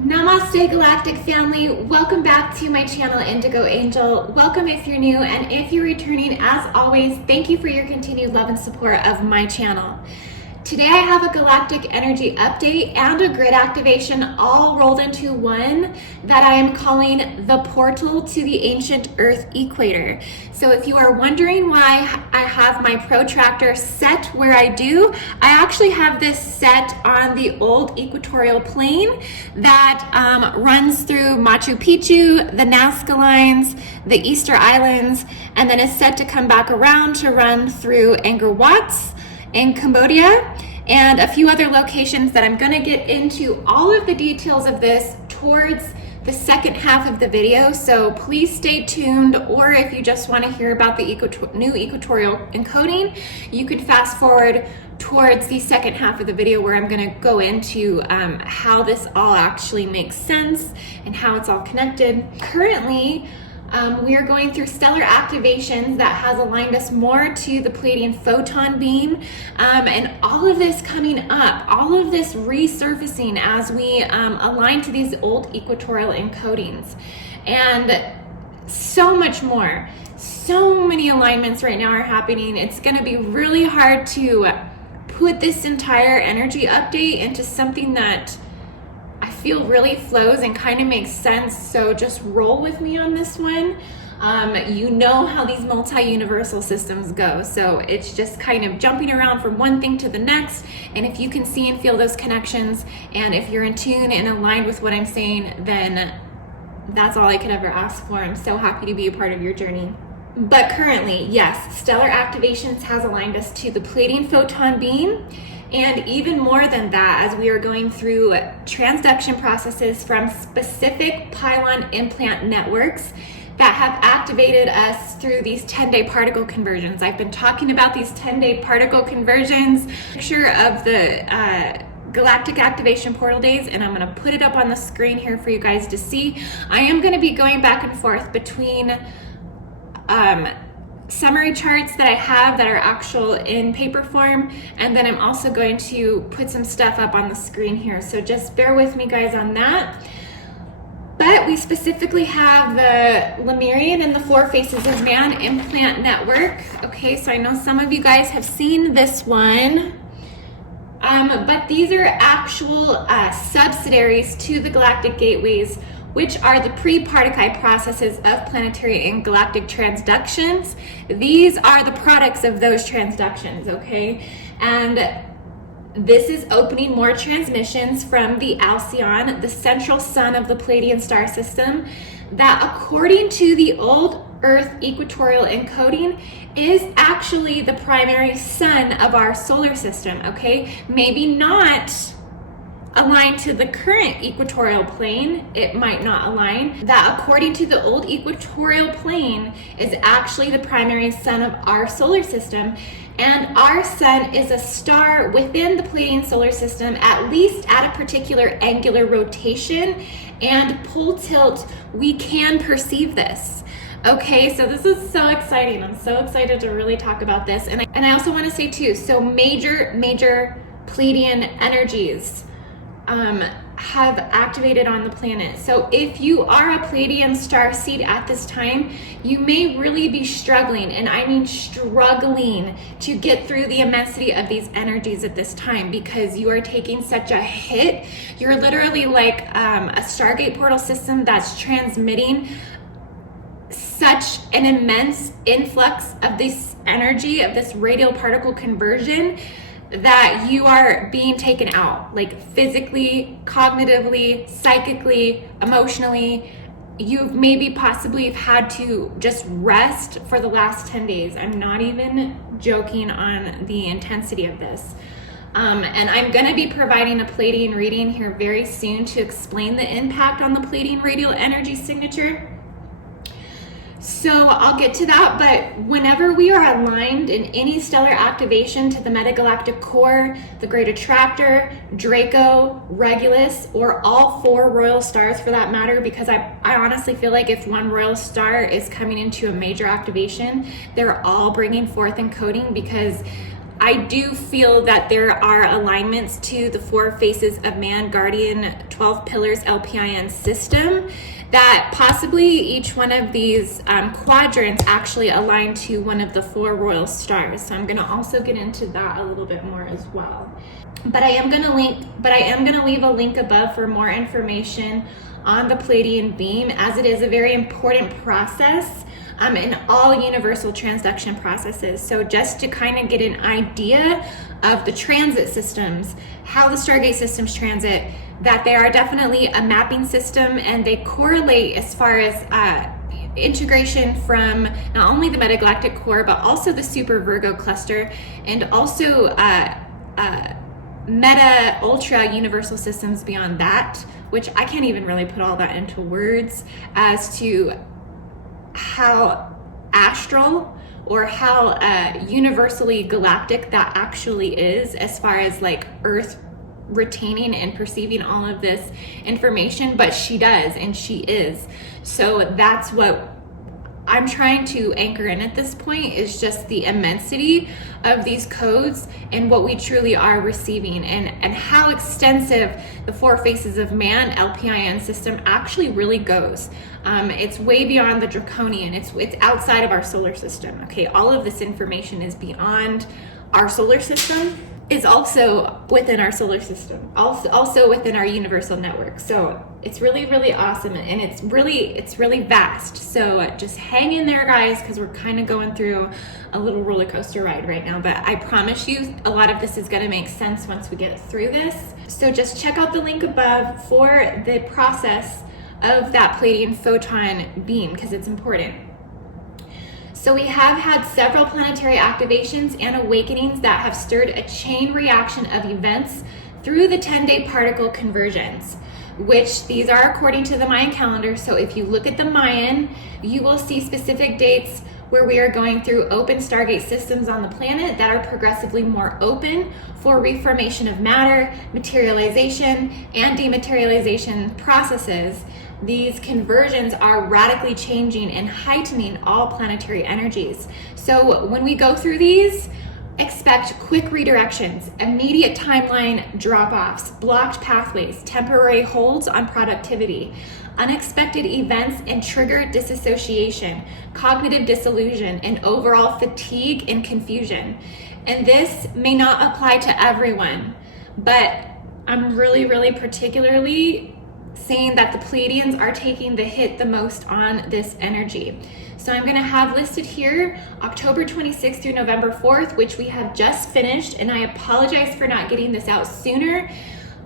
Namaste Galactic family, welcome back to my channel Indigo Angel. Welcome if you're new, and if you're returning, as always, thank you for your continued love and support of my channel. Today I have a galactic energy update and a grid activation all rolled into one that I am calling the portal to the ancient Earth Equator. So if you are wondering why I have my protractor set where I do, I actually have this set on the old equatorial plane that runs through Machu Picchu, the Nazca Lines, the Easter Islands, and then is set to come back around to run through Angkor Wat in Cambodia and a few other locations that I'm going to get into all of the details of this towards the second half of the video, so please stay tuned. Or if you just want to hear about the new equatorial encoding, you could fast forward towards the second half of the video where I'm going to go into how this all actually makes sense and how it's all connected. Currently, we are going through stellar activations that has aligned us more to the Pleiadian photon beam, and all of this coming up, all of this resurfacing as we align to these old equatorial encodings, and so much more. So many alignments right now are happening. It's going to be really hard to put this entire energy update into something that I feel really flows and kind of makes sense, so just roll with me on this one. You know how these multi-universal systems go, so it's just kind of jumping around from one thing to the next, and if you can see and feel those connections, and if you're in tune and aligned with what I'm saying, then that's all I could ever ask for. I'm so happy to be a part of your journey. But currently, yes, stellar activations has aligned us to the Pleiadian photon beam. And even more than that, as we are going through transduction processes from specific pylon implant networks that have activated us through these 10-day particle conversions. I've been talking about these 10-day particle conversions, picture of the Galactic activation portal days, and I'm going to put it up on the screen here for you guys to see. I am going to be going back and forth between summary charts that I have that are actual in paper form, and then I'm also going to put some stuff up on the screen here, so just bear with me guys on that. But we specifically have the Lemurian and the Four Faces of Man Implant Network. Okay, so I know some of you guys have seen this one, but these are actual subsidiaries to the galactic gateways, which are the pre-Particle processes of planetary and galactic transductions. These are the products of those transductions, okay? And this is opening more transmissions from the Alcyon, the central sun of the Pleiadian star system, that according to the old Earth equatorial encoding is actually the primary sun of our solar system, okay? Maybe not aligned to the current equatorial plane, it might not align. That according to the old equatorial plane is actually the primary sun of our solar system, and our sun is a star within the Pleiadian solar system, at least at a particular angular rotation and pole tilt. We can perceive this. Okay, so this is so exciting. I'm so excited to really talk about this. And I also want to say too, so major Pleiadian energies have activated on the planet. So if you are a Pleiadian starseed at this time, you may really be struggling, and I mean struggling, to get through the immensity of these energies at this time, because you are taking such a hit. You're literally like a Stargate portal system that's transmitting such an immense influx of this energy, of this radial particle conversion, that you are being taken out, like physically, cognitively, psychically, emotionally. You've maybe possibly had to just rest for the last 10 days. I'm not even joking on the intensity of this. And I'm going to be providing a Pleiadian reading here very soon to explain the impact on the Pleiadian radial energy signature. So I'll get to that, but whenever we are aligned in any stellar activation to the metagalactic core, the Great Attractor, Draco, Regulus, or all four royal stars for that matter, because I honestly feel like if one royal star is coming into a major activation, they're all bringing forth encoding, because I do feel that there are alignments to the 4 faces of man, guardian, 12 pillars LPIN system, that possibly each one of these quadrants actually align to one of the 4 royal stars. So I'm going to also get into that a little bit more as well. But I am going to leave a link above for more information on the Pleiadian beam, as it is a very important process in all universal transduction processes. So just to kind of get an idea of the transit systems, how the Stargate systems transit, that they are definitely a mapping system, and they correlate as far as integration from not only the metagalactic core, but also the super Virgo cluster, and also meta ultra universal systems beyond that, which I can't even really put all that into words as to how astral or how universally galactic that actually is, as far as like Earth retaining and perceiving all of this information. But she does, and she is. So that's what I'm trying to anchor in at this point, is just the immensity of these codes and what we truly are receiving, and how extensive the 4 faces of man LPIN system actually really goes. It's way beyond the draconian. It's outside of our solar system. Okay, all of this information is beyond our solar system, is also within our solar system, also within our universal network. So it's really, really awesome, and it's really vast. So just hang in there, guys, because we're kind of going through a little roller coaster ride right now. But I promise you, a lot of this is going to make sense once we get through this. So just check out the link above for the process of that Pleiadian photon beam, because it's important. So we have had several planetary activations and awakenings that have stirred a chain reaction of events through the 10-day particle convergence, which these are according to the Mayan calendar. So if you look at the Mayan, you will see specific dates where we are going through open Stargate systems on the planet that are progressively more open for reformation of matter, materialization, and dematerialization processes. These conversions are radically changing and heightening all planetary energies. So when we go through these, expect quick redirections, immediate timeline drop-offs, blocked pathways, temporary holds on productivity, unexpected events and trigger disassociation, cognitive disillusion, and overall fatigue and confusion. And this may not apply to everyone, but I'm really, really particularly saying that the Pleiadians are taking the hit the most on this energy. So I'm going to have listed here October 26th through November 4th, which we have just finished, and I apologize for not getting this out sooner,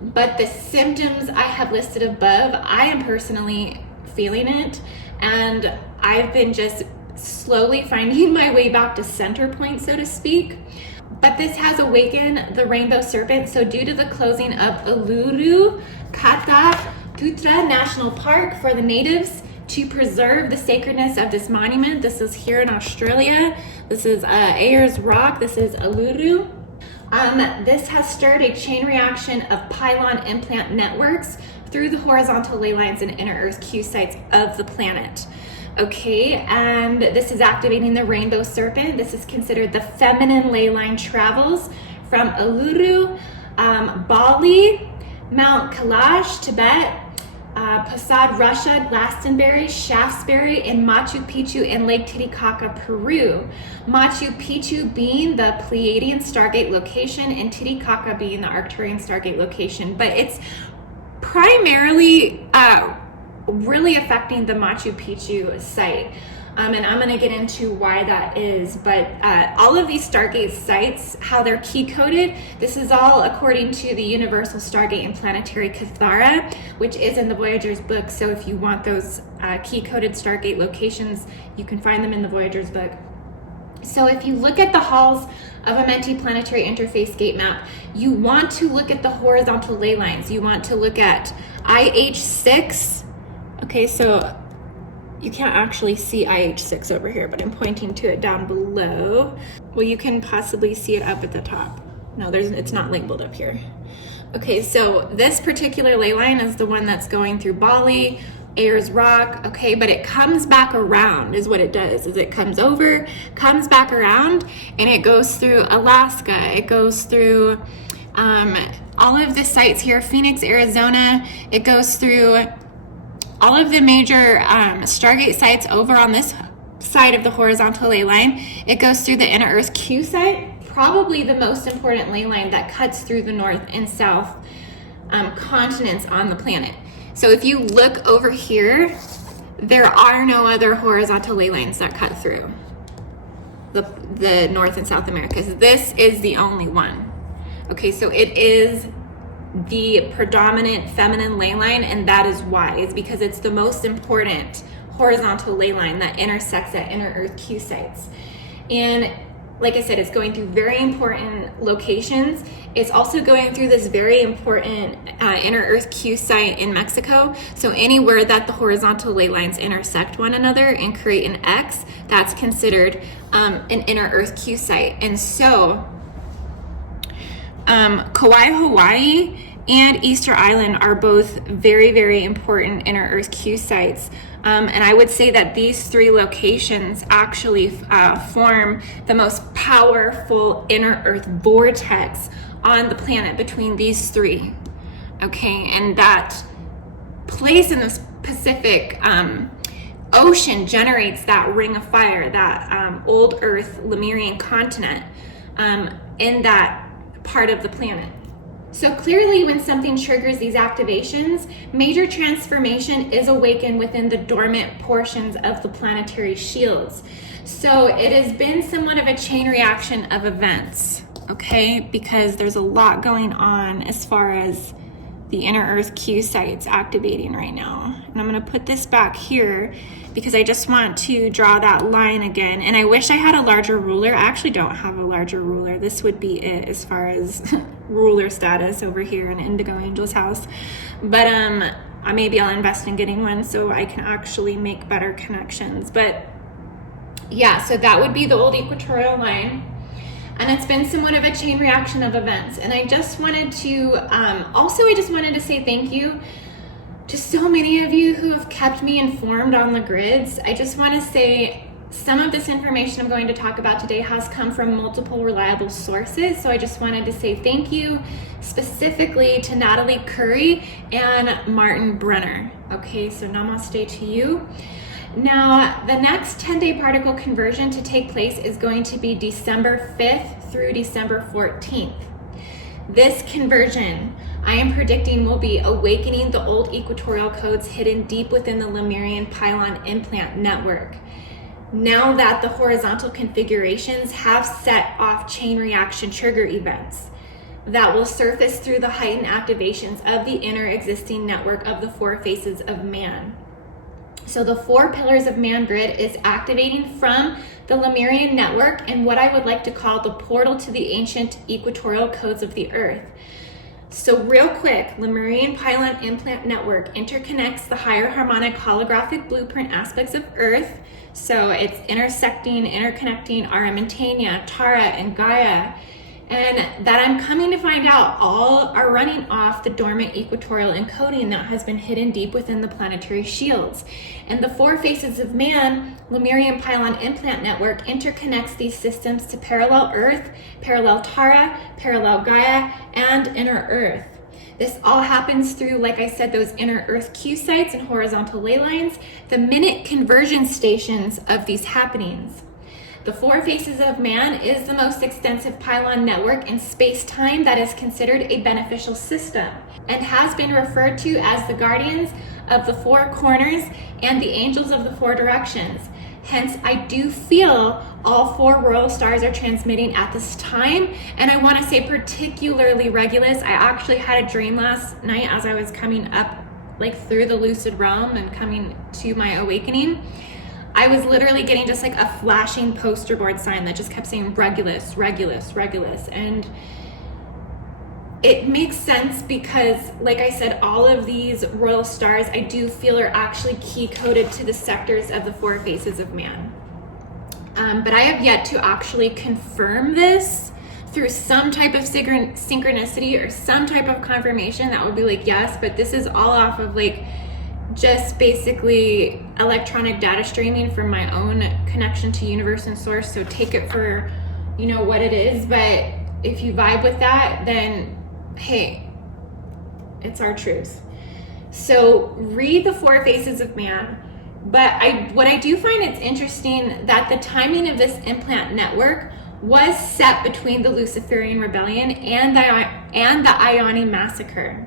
but the symptoms I have listed above, I am personally feeling it, and I've been just slowly finding my way back to center point, so to speak. But this has awakened the rainbow serpent. So due to the closing of Uluru Kata Putra National Park for the natives to preserve the sacredness of this monument, this is here in Australia, this is Ayers Rock, this is Uluru. This has stirred a chain reaction of pylon implant networks through the horizontal ley lines and inner Earth Q sites of the planet. Okay, and this is activating the rainbow serpent. This is considered the feminine ley line travels from Uluru, Bali, Mount Kailash, Tibet, Posad, Russia, Glastonbury, Shaftesbury, and Machu Picchu and Lake Titicaca, Peru. Machu Picchu being the Pleiadian Stargate location and Titicaca being the Arcturian Stargate location. But it's primarily really affecting the Machu Picchu site. And I'm going to get into why that is, but all of these Stargate sites, how they're key coded, this is all according to the Universal Stargate and Planetary Cathara, which is in the Voyager's book. So if you want those key coded Stargate locations, you can find them in the Voyager's book. So if you look at the halls of a Menti planetary interface gate map, you want to look at the horizontal ley lines. You want to look at IH6. Okay, so you can't actually see IH6 over here, but I'm pointing to it down below. Well, you can possibly see it up at the top. No, it's not labeled up here. Okay, so this particular ley line is the one that's going through Bali, Ayers Rock, okay, but it comes back around is what it does, is it comes over, comes back around, and it goes through Alaska, it goes through all of the sites here, Phoenix, Arizona, it goes through all of the major Stargate sites over on this side of the horizontal ley line. It goes through the inner Earth Q site, probably the most important ley line that cuts through the north and south continents on the planet. So if you look over here, there are no other horizontal ley lines that cut through the North and South Americas. This is the only one. Okay, so it is the predominant feminine ley line, and that is why. It's because it's the most important horizontal ley line that intersects at inner Earth Q sites. And like I said, it's going through very important locations. It's also going through this very important inner Earth Q site in Mexico. So anywhere that the horizontal ley lines intersect one another and create an X, that's considered an inner Earth Q site. And so Kauai, Hawaii, and Easter Island are both very, very important inner Earth Q sites. And I would say that these three locations actually form the most powerful inner Earth vortex on the planet between these three. Okay, and that place in the Pacific Ocean generates that ring of fire, that old Earth Lemurian continent in that part of the planet. So clearly when something triggers these activations, major transformation is awakened within the dormant portions of the planetary shields. So it has been somewhat of a chain reaction of events, okay? Because there's a lot going on as far as the inner Earth Q sites activating right now. And I'm gonna put this back here because I just want to draw that line again. And I wish I had a larger ruler. I actually don't have a larger ruler. This would be it as far as ruler status over here in Indigo Angel's house. But maybe I'll invest in getting one so I can actually make better connections. But yeah, so that would be the old equatorial line. And it's been somewhat of a chain reaction of events. And I just wanted to, I just wanted to say thank you to so many of you who have kept me informed on the grids. I just want to say some of this information I'm going to talk about today has come from multiple reliable sources. So I just wanted to say thank you specifically to Natalie Curry and Martin Brunner. Okay, so namaste to you. Now, the next 10-day particle conversion to take place is going to be December 5th through December 14th. This conversion, I am predicting, will be awakening the old equatorial codes hidden deep within the Lemurian Pylon Implant Network. Now that the horizontal configurations have set off chain reaction trigger events that will surface through the heightened activations of the inner existing network of the four faces of man. So the four pillars of man grid is activating from the Lemurian network and what I would like to call the portal to the ancient equatorial codes of the earth. So real quick, Lemurian Pylon Implant Network interconnects the higher harmonic holographic blueprint aspects of earth. So it's intersecting, interconnecting Aramentania, Tara, and Gaia. And that I'm coming to find out all are running off the dormant equatorial encoding that has been hidden deep within the planetary shields. And the four faces of man, Lemurian Pylon Implant Network, interconnects these systems to parallel Earth, parallel Tara, parallel Gaia, and inner Earth. This all happens through, like I said, those inner Earth Q sites and horizontal ley lines, the minute conversion stations of these happenings. The four faces of man is the most extensive pylon network in space-time that is considered a beneficial system and has been referred to as the guardians of the four corners and the angels of the four directions. Hence, I do feel all four royal stars are transmitting at this time. And I want to say particularly Regulus. I actually had a dream last night as I was coming up like through the lucid realm and coming to my awakening. I was literally getting just like a flashing poster board sign that just kept saying Regulus, Regulus, Regulus. And it makes sense because, like I said, all of these royal stars I do feel are actually key coded to the sectors of the four faces of man. But I have yet to actually confirm this through some type of synchronicity or some type of confirmation that would be like, yes, but this is all off of like just basically electronic data streaming from my own connection to universe and source, so take it for, you know, what it is. But if you vibe with that, then hey, it's our truth. So read the Four Faces of Man. But what I do find it's interesting that the timing of this implant network was set between the Luciferian Rebellion and the Ioni Massacre.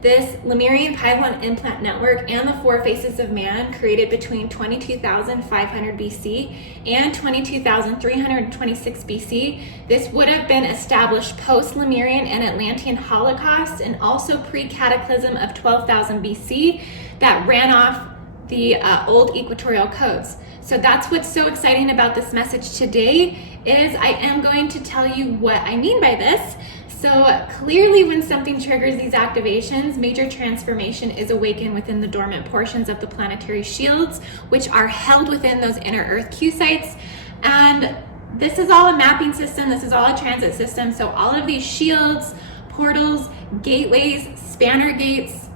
This Lemurian Pylon Implant Network and the Four Faces of Man, created between 22,500 BC and 22,326 BC. This would have been established post-Lemurian and Atlantean Holocaust, and also pre-cataclysm of 12,000 BC that ran off the old equatorial codes. So that's what's so exciting about this message today, is I am going to tell you what I mean by this. So clearly, when something triggers these activations, major transformation is awakened within the dormant portions of the planetary shields, which are held within those inner Earth Q sites. And this is all a mapping system. This is all a transit system. So all of these shields, portals, gateways, spanner gates,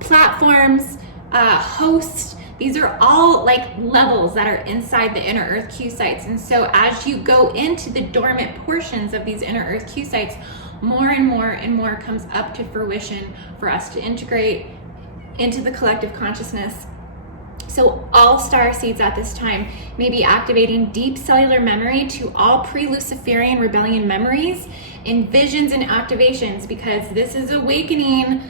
platforms, hosts, these are all like levels that are inside the inner Earth Q sites. And so as you go into the dormant portions of these inner Earth Q sites, more and more and more comes up to fruition for us to integrate into the collective consciousness. So all star seeds at this time may be activating deep cellular memory to all pre-Luciferian rebellion memories in visions and activations, because this is awakening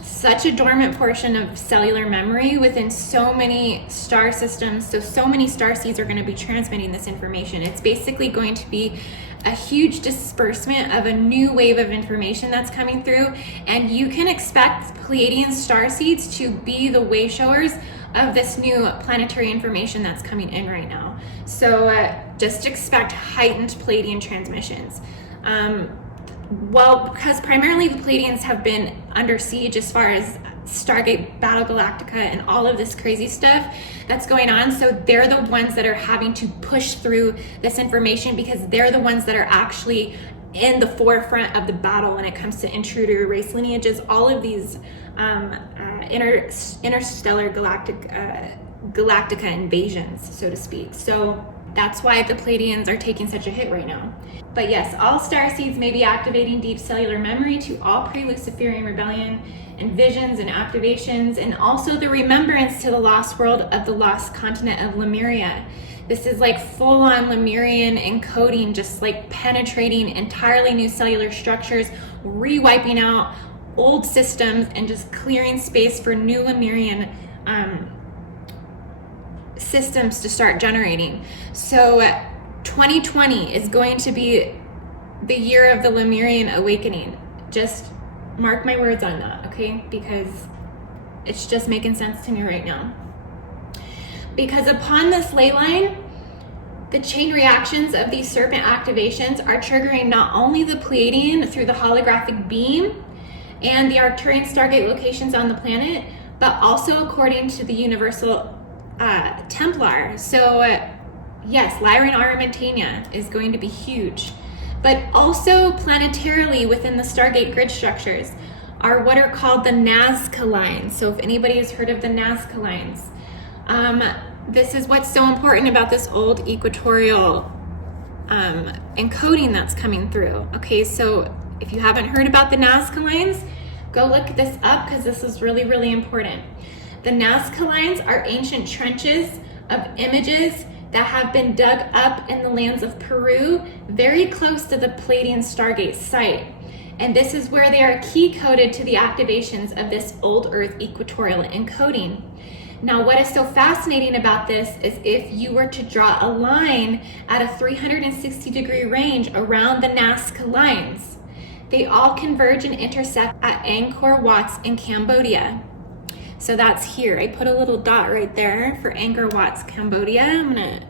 such a dormant portion of cellular memory within so many star systems. So many star seeds are going to be transmitting this information. It's basically going to be a huge disbursement of a new wave of information that's coming through, and you can expect Pleiadian star seeds to be the way showers of this new planetary information that's coming in right now. So just expect heightened Pleiadian transmissions. Well, because primarily the Pleiadians have been under siege as far as Stargate, Battle Galactica, and all of this crazy stuff that's going on. So they're the ones that are having to push through this information, because they're the ones that are actually in the forefront of the battle when it comes to intruder, race lineages, all of these interstellar Galactica invasions, so to speak. So that's why the Pleiadians are taking such a hit right now. But yes, all star seeds may be activating deep cellular memory to all pre-Luciferian rebellion and visions and activations, and also the remembrance to the lost world of the lost continent of Lemuria. This is like full-on Lemurian encoding, just like penetrating entirely new cellular structures, re-wiping out old systems, and just clearing space for new Lemurian systems to start generating. So 2020 is going to be the year of the Lemurian awakening. Just mark my words on that, okay? Because it's just making sense to me right now. Because upon this ley line, the chain reactions of these Serpent activations are triggering not only the Pleiadian through the holographic beam and the Arcturian Stargate locations on the planet, but also according to the Universal Templar. So yes, Lyran Armentania is going to be huge. But also planetarily within the Stargate grid structures are what are called the Nazca lines. So if anybody has heard of the Nazca lines, this is what's so important about this old equatorial encoding that's coming through. Okay, so if you haven't heard about the Nazca lines, go look this up, because this is really, really important. The Nazca lines are ancient trenches of images that have been dug up in the lands of Peru, very close to the Pleiadian Stargate site. And this is where they are key coded to the activations of this old Earth equatorial encoding. Now, what is so fascinating about this is if you were to draw a line at a 360-degree range around the Nazca lines, they all converge and intersect at Angkor Wat in Cambodia. So that's here. I put a little dot right there for Angkor Wat, Cambodia. I'm gonna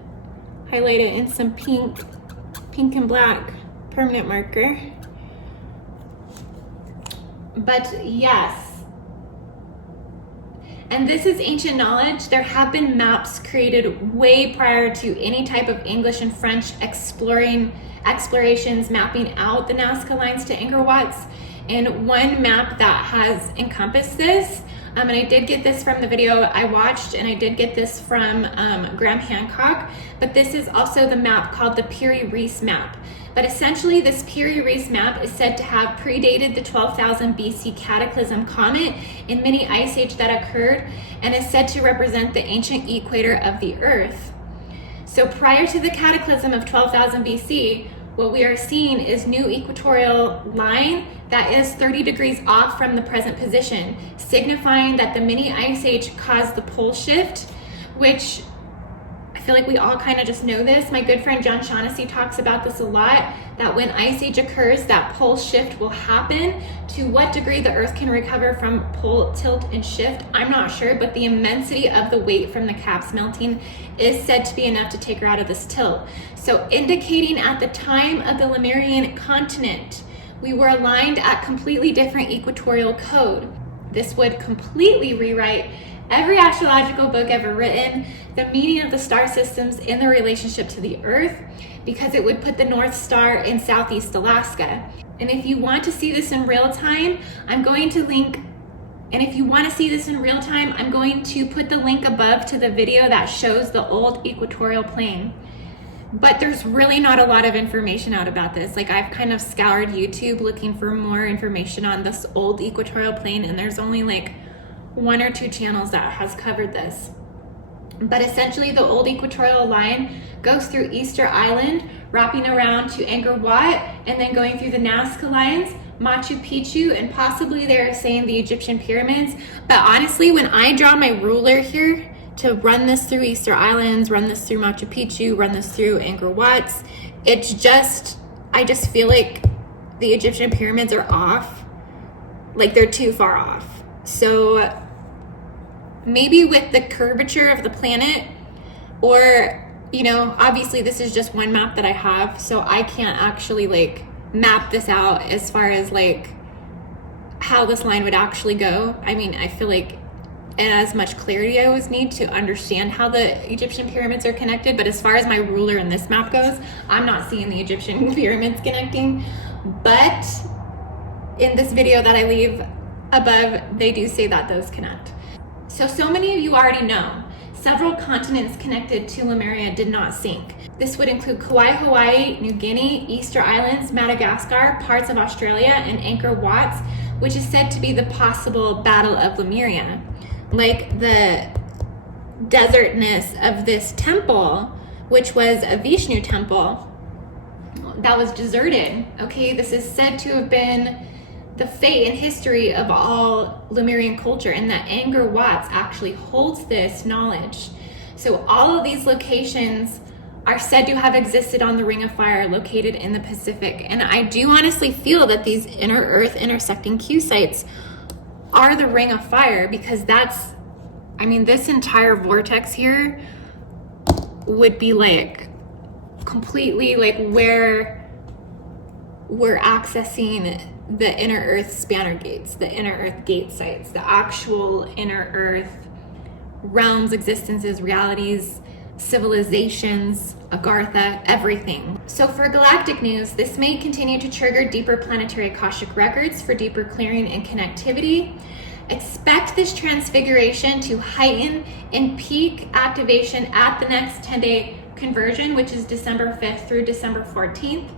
highlight it in some pink and black permanent marker. But yes, and this is ancient knowledge. There have been maps created way prior to any type of English and French explorations mapping out the Nazca lines to Angkor Wat. in one map that has encompassed this. And I did get this from the video I watched, and I did get this from Graham Hancock, but this is also the map called the Piri-Reis map. But essentially, this Piri-Reis map is said to have predated the 12,000 BC cataclysm comet in mini ice age that occurred, and is said to represent the ancient equator of the Earth. So prior to the cataclysm of 12,000 BC, what we are seeing is new equatorial line that is 30 degrees off from the present position, signifying that the mini ice age caused the pole shift, which I feel like we all kind of just know this. My good friend John Shaughnessy talks about this a lot, that when ice age occurs, that pole shift will happen. To what degree the Earth can recover from pole tilt and shift, I'm not sure, but the immensity of the weight from the caps melting is said to be enough to take her out of this tilt. So indicating at the time of the Lemurian continent, we were aligned at completely different equatorial code. This would completely rewrite every astrological book ever written, the meaning of the star systems in their relationship to the Earth, because it would put the North Star in Southeast Alaska. And if you want to see this in real time, I'm going to put the link above to the video that shows the old equatorial plane. But there's really not a lot of information out about this. Like, I've kind of scoured YouTube looking for more information on this old equatorial plane, and there's only like 1 or 2 channels that has covered this. But essentially, the old equatorial line goes through Easter Island, wrapping around to Angkor Wat, and then going through the Nazca Lines, Machu Picchu, and possibly they're saying the Egyptian pyramids. But honestly, when I draw my ruler here to run this through Easter Islands, run this through Machu Picchu, run this through Angkor Wat, I just feel like the Egyptian pyramids are off. Like, they're too far off. So maybe with the curvature of the planet, or, obviously this is just one map that I have, so I can't actually like map this out as far as like how this line would actually go. I mean, I feel like it has much clarity I always need to understand how the Egyptian pyramids are connected, but as far as my ruler in this map goes, I'm not seeing the Egyptian pyramids connecting. But in this video that I leave above, they do say that those connect. So many of you already know, several continents connected to Lemuria did not sink. This would include Kauai, Hawaii, New Guinea, Easter Islands, Madagascar, parts of Australia, and Angkor Wat, which is said to be the possible Battle of Lemuria. Like the desertness of this temple, which was a Vishnu temple that was deserted. Okay, this is said to have been the fate and history of all Lemurian culture, and that Angkor Wat actually holds this knowledge. So all of these locations are said to have existed on the Ring of Fire located in the Pacific. And I do honestly feel that these inner Earth intersecting Q sites are the Ring of Fire, because this entire vortex here would be like completely like where we're accessing the inner Earth spanner gates, the inner Earth gate sites, the actual inner Earth realms, existences, realities, civilizations, Agartha, everything. So for galactic news, this may continue to trigger deeper planetary Akashic records for deeper clearing and connectivity. Expect this transfiguration to heighten in peak activation at the next 10-day conversion, which is December 5th through December 14th.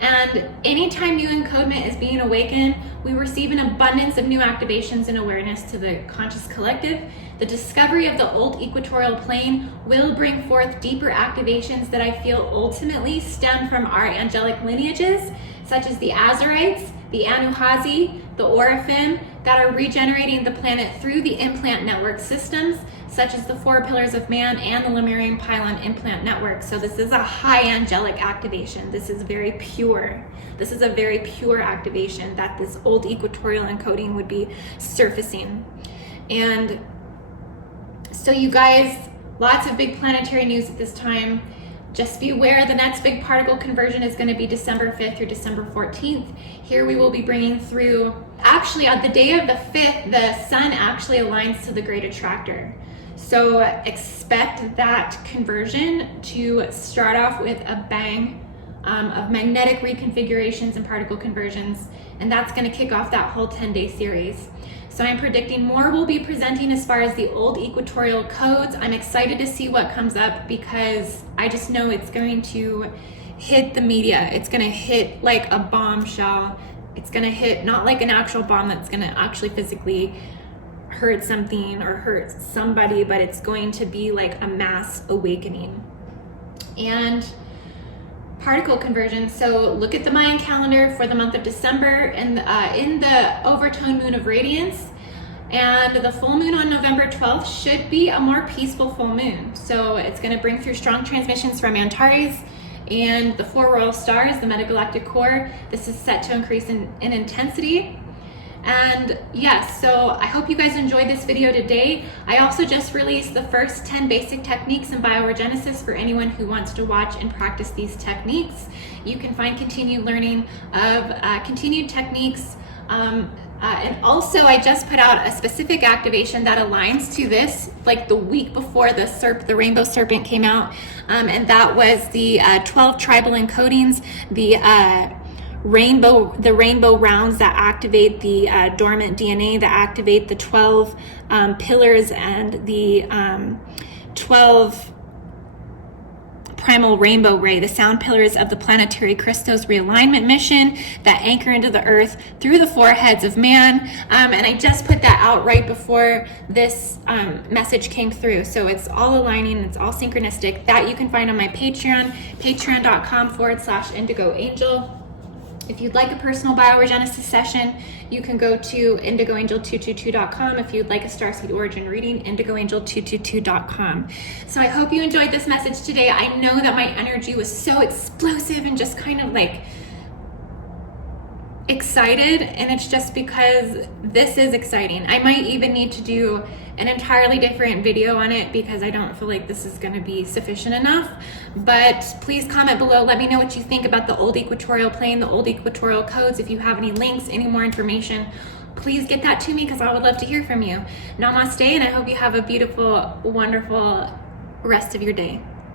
And anytime new encodement is being awakened, we receive an abundance of new activations and awareness to the conscious collective. The discovery of the old equatorial plane will bring forth deeper activations that I feel ultimately stem from our angelic lineages, such as the Azarites, the Anuhazi, the Oraphim, that are regenerating the planet through the implant network systems, such as the 4 Pillars of Man and the Lemurian Pylon Implant Network. So this is a high angelic activation. This is very pure. This is a very pure activation that this old equatorial encoding would be surfacing. And so you guys, lots of big planetary news at this time. Just be aware the next big particle conversion is going to be December 5th through December 14th. Here we will be bringing through, actually on the day of the 5th, the sun actually aligns to the great attractor. So expect that conversion to start off with a bang of magnetic reconfigurations and particle conversions, and that's going to kick off that whole 10-day series. So I'm predicting more will be presenting as far as the old equatorial codes. I'm excited to see what comes up because I just know it's going to hit the media. It's going to hit like a bombshell. It's going to hit not like an actual bomb that's going to actually physically hurt something or hurt somebody, but it's going to be like a mass awakening. And particle conversion. So look at the Mayan calendar for the month of December, and in the overtone moon of radiance, and the full moon on November 12th should be a more peaceful full moon. So it's going to bring through strong transmissions from Antares and the 4 royal stars, the metagalactic core. This is set to increase in intensity. And yes, so I hope you guys enjoyed this video today. I also just released the first 10 basic techniques in bioregenesis for anyone who wants to watch and practice these techniques. You can find continued learning of continued techniques. And also I just put out a specific activation that aligns to this, like the week before the Rainbow Serpent came out. And that was the 12 tribal encodings, the rainbow rounds that activate the dormant DNA, that activate the 12 pillars and the 12 primal rainbow ray, the sound pillars of the planetary crystals realignment mission that anchor into the earth through the 4 heads of man. And I just put that out right before this message came through. So it's all aligning, it's all synchronistic. That you can find on my Patreon, patreon.com/indigo angel. If you'd like a personal bioregenesis session, you can go to indigoangel222.com. If you'd like a Starseed origin reading, indigoangel222.com. So I hope you enjoyed this message today. I know that my energy was so explosive and just kind of like excited, and it's just because this is exciting. I might even need to do an entirely different video on it because I don't feel like this is going to be sufficient enough. But please comment below. Let me know what you think about the old equatorial plane, the old equatorial codes. If you have any links, any more information, please get that to me because I would love to hear from you. Namaste, and I hope you have a beautiful, wonderful rest of your day.